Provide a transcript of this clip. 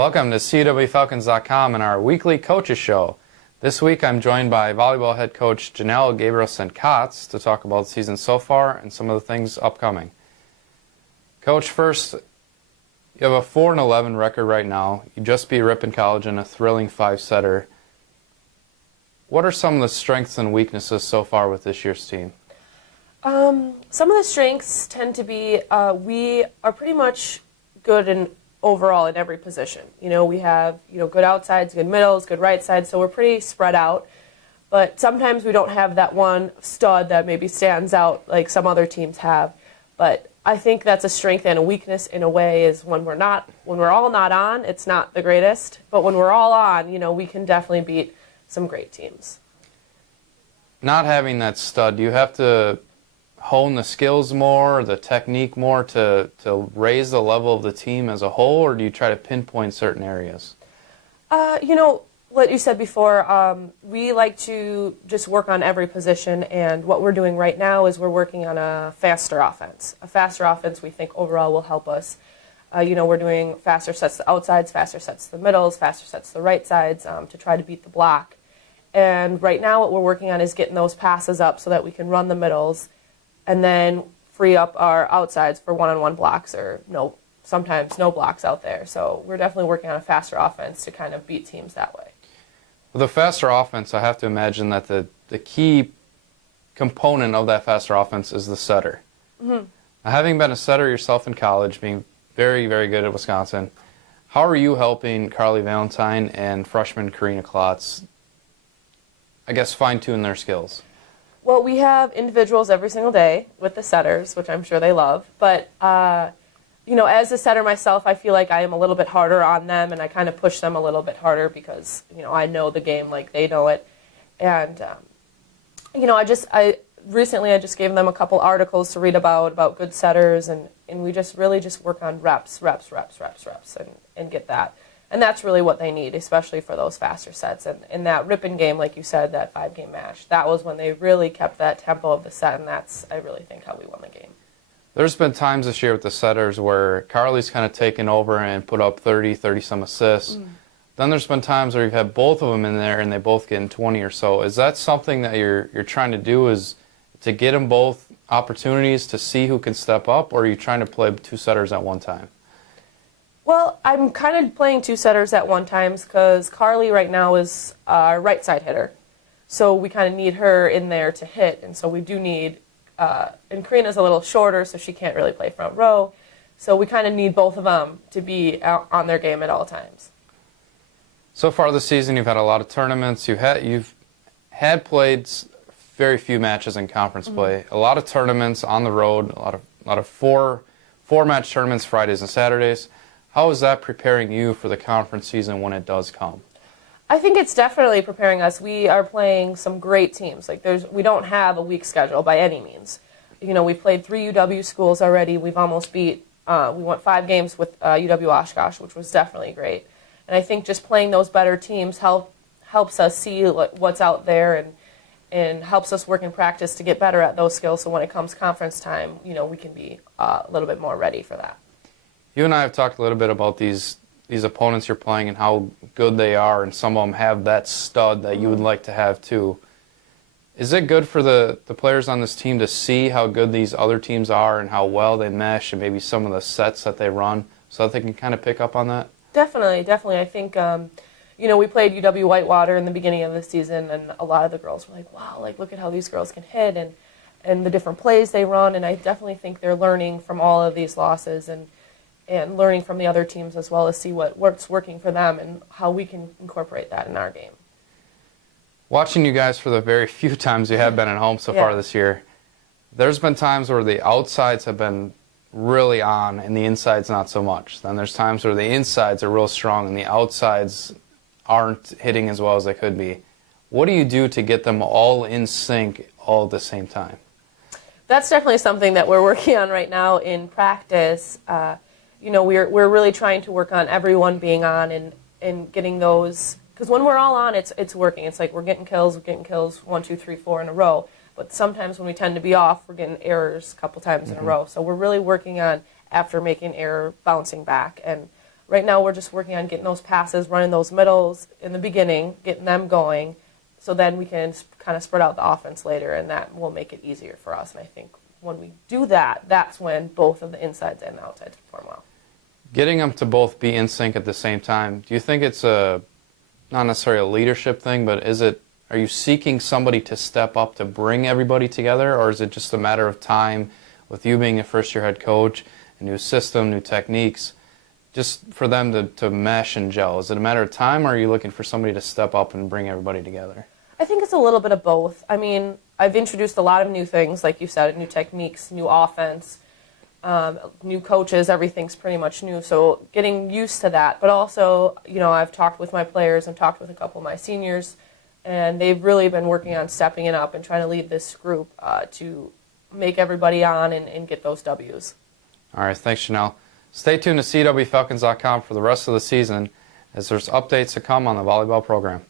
Welcome to CWFalcons.com and our weekly coaches show. This week I'm joined by volleyball head coach Janelle Gabrielsen-Katz to talk about the season so far and some of the things upcoming. Coach, first, you have a 4-11 record right now. You just beat Ripon College in a thrilling 5-setter. What are some of the strengths and weaknesses so far with this year's team? Some of the strengths tend to be we are pretty much good in overall in every position. We have good outsides, good middles, good right sides, so we're pretty spread out. But sometimes we don't have that one stud that maybe stands out like some other teams have. But I think that's a strength and a weakness in a way is when we're all not on, it's not the greatest. But when we're all on, we can definitely beat some great teams. Not having that stud, do you have to hone the skills more, the technique more to raise the level of the team as a whole, or do you try to pinpoint certain areas? What you said before, we like to just work on every position, and what we're doing right now is we're working on a faster offense. A faster offense we think overall will help us. We're doing faster sets to the outsides, faster sets to the middles, faster sets to the right sides to try to beat the block. And right now what we're working on is getting those passes up so that we can run the middles and then free up our outsides for one-on-one blocks or sometimes no blocks out there. So we're definitely working on a faster offense to kind of beat teams that way. With a faster offense, I have to imagine that the key component of that faster offense is the setter. Mm-hmm. Now, having been a setter yourself in college, being very, very good at Wisconsin, how are you helping Carly Valentine and freshman Karina Klotz, fine-tune their skills? Well, we have individuals every single day with the setters, which I'm sure they love. But, as a setter myself, I feel like I am a little bit harder on them, and I kind of push them a little bit harder because, I know the game like they know it. And, I recently just gave them a couple articles to read about good setters, and we just really just work on reps, and get that. And that's really what they need, especially for those faster sets. And in that Ripon game, like you said, that 5-game match, that was when they really kept that tempo of the set, and that's, I really think, how we won the game. There's been times this year with the setters where Carly's kind of taken over and put up 30-some assists. Mm. Then there's been times where you've had both of them in there and they both get in 20 or so. Is that something that you're trying to do, is to get them both opportunities to see who can step up, or are you trying to play two setters at one time? Well, I'm kind of playing two setters at one time because Carly right now is our right side hitter. So we kind of need her in there to hit, and so we do need, and Karina's a little shorter, so she can't really play front row. So we kind of need both of them to be out on their game at all times. So far this season, you've had a lot of tournaments. You've had played very few matches in conference play. A lot of tournaments on the road. A lot of four-match tournaments Fridays and Saturdays. How is that preparing you for the conference season when it does come? I think it's definitely preparing us. We are playing some great teams. We don't have a weak schedule by any means. We've played 3 UW schools already. We've almost beat. We went 5 games with UW Oshkosh, which was definitely great. And I think just playing those better teams helps us see what's out there and helps us work in practice to get better at those skills. So when it comes conference time, we can be a little bit more ready for that. You and I have talked a little bit about these opponents you're playing and how good they are, and some of them have that stud that you would like to have too. Is it good for the players on this team to see how good these other teams are and how well they mesh and maybe some of the sets that they run so that they can kind of pick up on that? Definitely. I think, we played UW Whitewater in the beginning of the season, and a lot of the girls were like, wow, look at how these girls can hit and the different plays they run, and I definitely think they're learning from all of these losses and learning from the other teams as well as see what's working for them and how we can incorporate that in our game. Watching you guys for the very few times you have been at home so far this year, there's been times where the outsides have been really on and the insides not so much. Then there's times where the insides are real strong and the outsides aren't hitting as well as they could be. What do you do to get them all in sync all at the same time? That's definitely something that we're working on right now in practice. We're really trying to work on everyone being on and getting those, because when we're all on, it's working. It's like we're getting kills 1, 2, 3, 4 in a row. But sometimes when we tend to be off, we're getting errors a couple times in a row. So we're really working on, after making error, bouncing back and Right now we're just working on getting those passes, running those middles in the beginning, getting them going, so then we can kind of spread out the offense later, and that will make it easier for us. And I think when we do that, that's when both of the insides and the outsides perform well. Getting them to both be in sync at the same time, do you think it's not necessarily a leadership thing, but are you seeking somebody to step up to bring everybody together, or is it just a matter of time with you being a first-year head coach, a new system, new techniques, just for them to mesh and gel? Is it a matter of time, or are you looking for somebody to step up and bring everybody together? I think it's a little bit of both. I mean, I've introduced a lot of new things, like you said, new techniques, new offense, new coaches, everything's pretty much new, so getting used to that. But also, I've talked with my players and talked with a couple of my seniors, and they've really been working on stepping it up and trying to lead this group to make everybody on and get those W's. All right, thanks, Janelle. Stay tuned to CWFalcons.com for the rest of the season, as there's updates to come on the volleyball program.